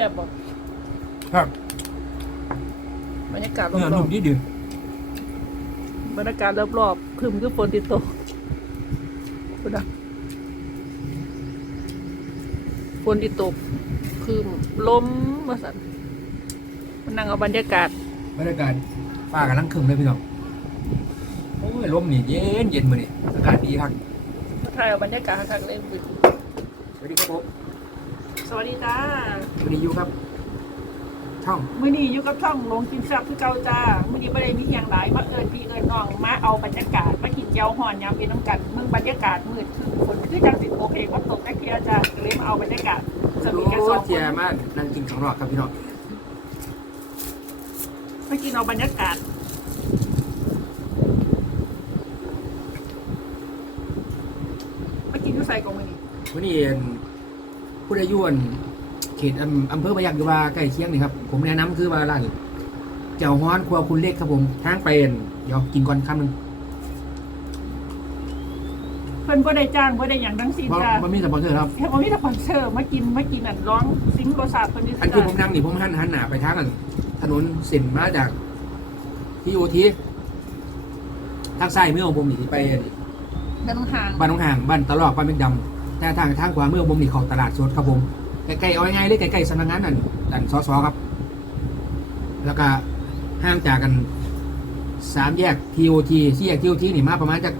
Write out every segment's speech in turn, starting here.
ซ่บบ่ครับบรรยากาศรเนื้ออนุ่บมดีดีๆบรรยากาศรอบๆครึมคือฝนติดตกคุณอะฝนติดตกครึมลมมาสั่นมันนั่งเอาบรรยากาศบรรยากาศฟ้ากำลังครึมเลยพี่น้องโอ้ยลมนี่เย็นเย็นมาเนี่ยอากาศดีครับมาถ่ายเอาบรรยากาศข้างๆเล่นสวัสดีครับผม สวัสดีจ้าวันนี้อยู่ครับ ช่อง มื่อนี้อยู่กับช่องลงกินแซ่บคือเก่าจ้ามื่อนี้ประเด็นมีอย่างหลายมาเอิญพี่เอิญน้องมาเอาบรรยากาศมากินเยาวหอนยามเป็นน้ำกันเมืองบรรยากาศมืดคือฝนคือจังสิโอเคว่าตกนักเกียร์จ้าเลยมาเอาบรรยากาศสโอ้มีกันสองคเจียนมากนั่งกินของรอบครับพี่น้องมากินเอาบรรยากาศมากินที่ใส่กล่องมือนี้วันนี้เอิ่น ผู้ได้อยวนเขตอำอำเภอพยัคฆ์อยู่ว่าใกล้เคียงนี่ครับ ผมแนะนำคือว่าร้านเจ้าฮ้อนครัวคุณเล็กครับผมทางไปเอิ่นเดี๋ยวกินก่อนคำหนึ่งเพิ่นบ่ได้จ้างบ่ได้อย่างทั้งสิ้นเพราะจ้ามันมีสปอนเซอร์ครับแค่บ่มีแต่สปอนเซอร์มากินมากินอันร้องซิงรสชาติเพิ่นนี่อันที่ผมนั่งนี่ผมหันหันหน้าไปทางอันถนนเส้นมาจากที่โอทีทางซ้ายมือของผมนี่ที่ไปอันนี้แต่ต้องห่างบ้านหนองห่างบ้านตลอกบ้านเมฆดำ แต่ทางทางขวามือของผมนี่เขาตลาดสดครับผมใกล้ๆเอาง่ายๆเลยใกล้ๆสำนักงานนั่นดันสสครับ แล้วก็ห่างจากกันสามแยกทีโอทีสี่แยกทีโอทีนี่มาประมาณจาก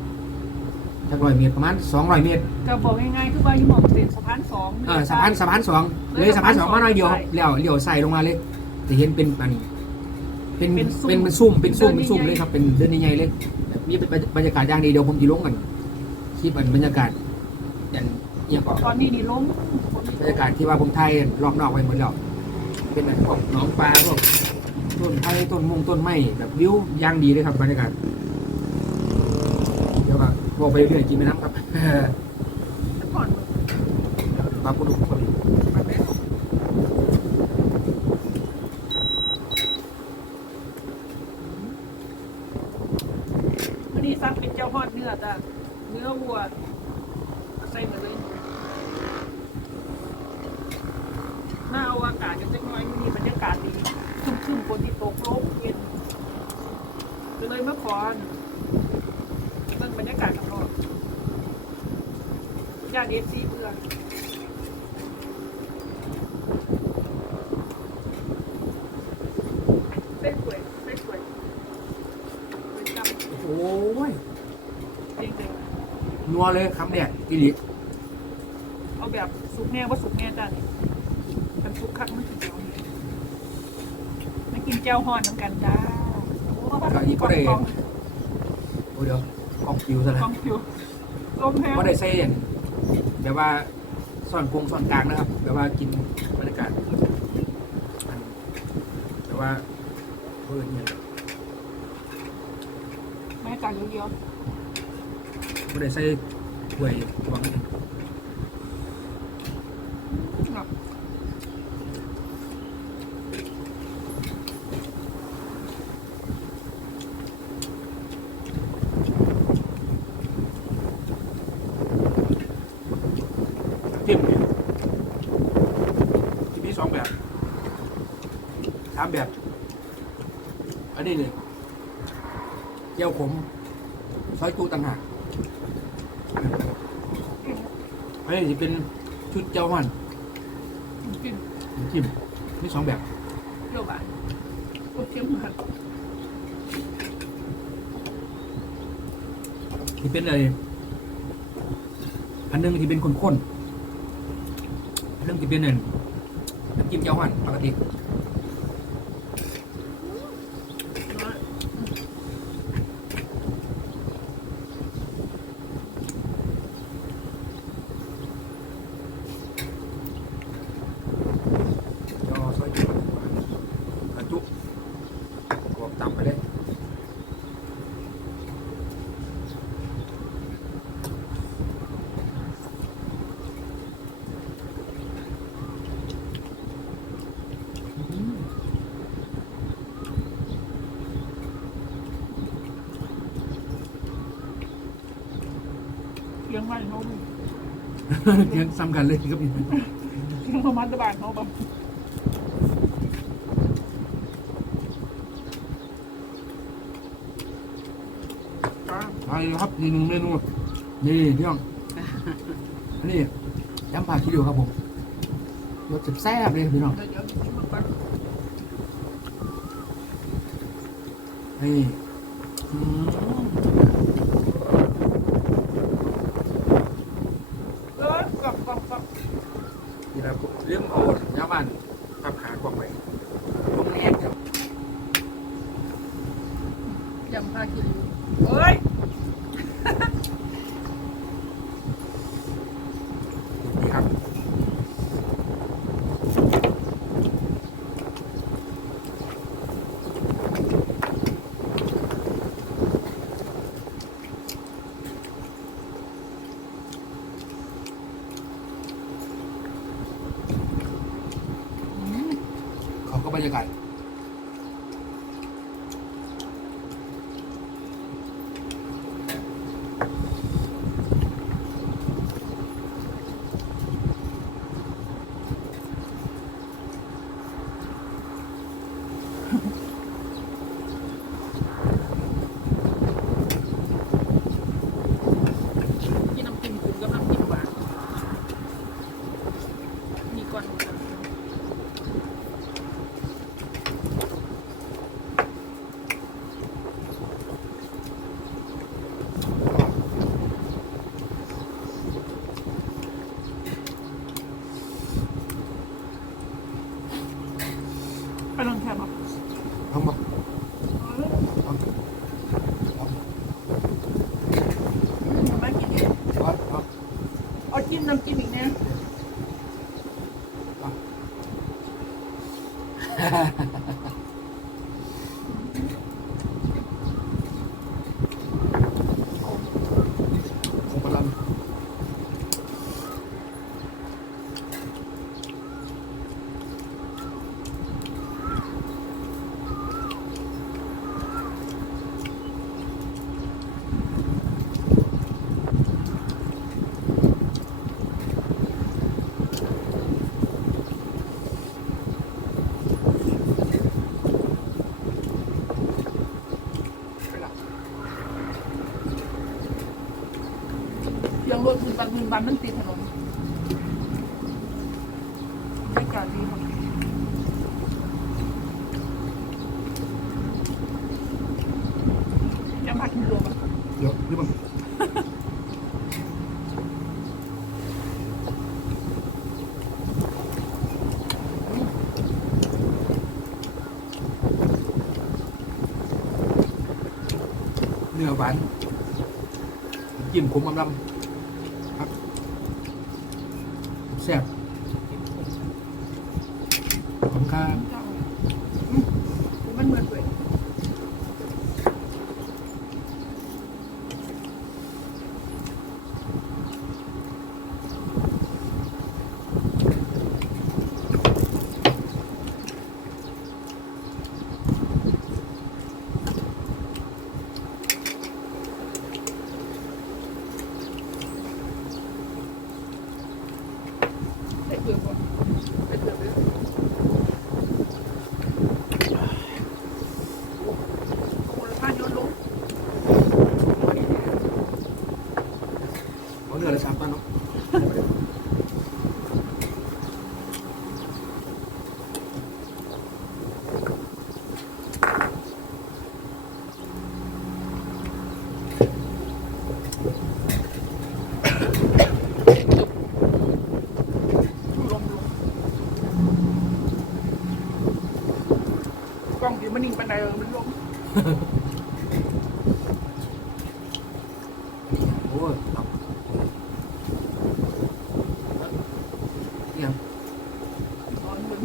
จากร้อยเมตรประมาณสองร้อยเมตรก็บอกง่ายๆคือว่าอยู่หม่องเส้นสะพานสองเออสะพานสะพานสองเลยสะพานสองมาหน่อยเดียวครับเลี้ยวเลี้ยวใส่ลงมาเลยจะเห็นเป็นอันนี้เป็นเป็นเป็นซุ่มเป็นซุ่มเป็นซุ่มเลยครับเป็นเดินใหญ่ๆเลยแบบมีบรรยากาศอย่างดีเดี๋ยวผมจะลงกันคลิปอันบรรยากาศอย่าง เงียบก่อนตอนนี้นี่ล้มบรรยากาศที่ว่าผมไทยรอบนอกไว้หมดแล้วเป็นแบบพวกหนองปลาพวกต้นไผ่ต้นมงต้นไม้แบบวิวย่างดีเลยครับบรรยากาศเดี๋ยวก็บอกไปเรื่อยกินไปน้ำครับนปลาปูดุกพอดีวันนี้ซักเป็นเจ้าฮอดเนื้อจ้ะเนื้อวัวใส่หมดเลยน่าเอาอากาศกันจักหน่อยวันนี้บรรยากาศดี ชุ่มๆฝนที่ตกลมเย็นก็เลยมาขอเบิ่งบรรยากาศกับพ่อยาเดซีเพื่อเส้นสวยเส้นสวยสวยจังโอ้ย จริงนัวเลยคำแรกอีหลีๆเอาแบบสุกแน่ว่าสุกแน่จ้ะนี่กันสุกคักมันถึงเดียวนี่มา กินเจ้าห่อนน้ำกันจ้าโอ้ก็อีกก็ได้กองโอ้เดี๋ยวออกฟิวซะกแล้อวงผิวลมแห้งก็ได้ใส่อันแบบว่าซ่อนกงซ่อนกลางนะครับ แบบว่ากินบรรยากาศอันแต่ว่าเพื่อนเนี่ยบรรยากาศเดียวก็ได้ใส่ถ้วยหวังๆแบบ จิ้มเนี่ยที่มีสองแบบสามแบบ อันนี้เลยเจียวขมซอยจูต่างหากอันนี้จะเป็นชุดเจ้าห่อนกินน้ำจิ้มมีสองแบบเปรี้ยวหวานโอ้เค็มมากที่เป็นอะไรอันหนึงที่เป็นข้นๆ อันหนึงที่เป็นเนนน้ำจิ้มเจ้าหันปกติ เลี้งซ้ำกันเลยครับพี่เลี้ยงประมาณตะบานเขาบ้างไปครับนี่หนึ่งเมนูนี่พี่น้องนี่ยำผักคิริวครับผมรสจัดแซ่บเลยพี่น้องนี่ นี่นะเรื่องโอายาบ้านทับหากล่องไว้ลงแน่ครับยำปลาคิริวเอ้ย จิ้มน้ำจิ้มอีกนะียงรถคุณบันคุณบันมันติดถนนบรรยากาศดีครับยำผัดคิริวอะเดี๋ยวนี่มันเนื้อหวานจิ้มขมอำลำครับแซ่บขอบคุณครับ อืมมันเหมือนเลย ได้เกลือก่อนได้เกลือไปแล้วโอ้โหแล้วผ้าโยนลง เอาเนื้อละสามตันเนาะ กล้อง ที่มันนิ่งปันใดเออมันลง โอ้ยครับเนี่ย นอนมึง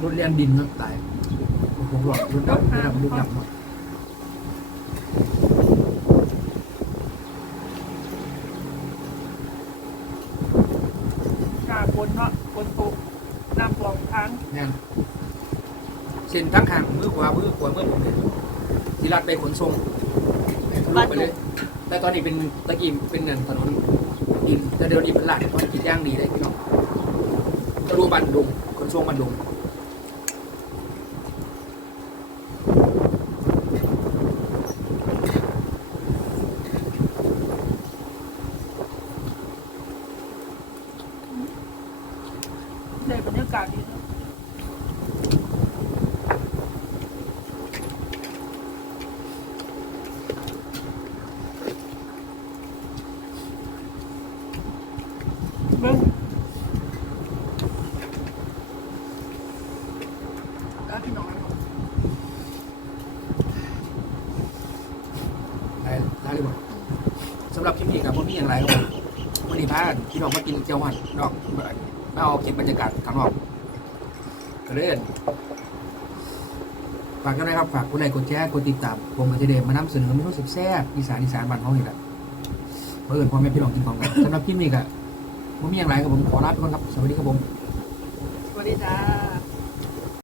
ขุน รียนดินเนาะตายผมหลอดรุ่นดำรุ่นดำรุ่นดำหมดกาฝนเนาะฝนตกน้ำท่วมทางเนี่ยเส้นทั้งขางมือขวามือขวามือผมเนี่ยที่ลัดไปขนส่งทะลุไปเลย แต่ตอนนี้เป็นตะกี้เป็นเนินถนนดินแต่เดี๋ยวนี้เป็นลาดตอนกินย่างดีเลยพี่น้องทะลุบันดุงขนส่งบันดุง ได้บรรยากาศดีเนาะเบิ่งแล้วพี่น้อง ได้ได้เลยบ่สำหรับคลิป นี้กับผมมีอย่างไรครับผมวันนี้พาพี่น้องมากินเจียวหันนอกมาเอาเก็บบรรยากาศข้างนอกก็เลยฝากกันด้ครับฝากกดไลค์กดแชร์กดติดตามผมกับเจเดมมานำเสนอเมนูสุดแซ่บอีสานอีสานบ้านเขานี่แหละเพื่อนพ่อแม่พี่น้องกินของกันสำหรับคลิปนี้ก็ผมมีอย่างไรกับผมขอลาไปก่อนครับ สวัสดีครับผม สวัสดีจ้า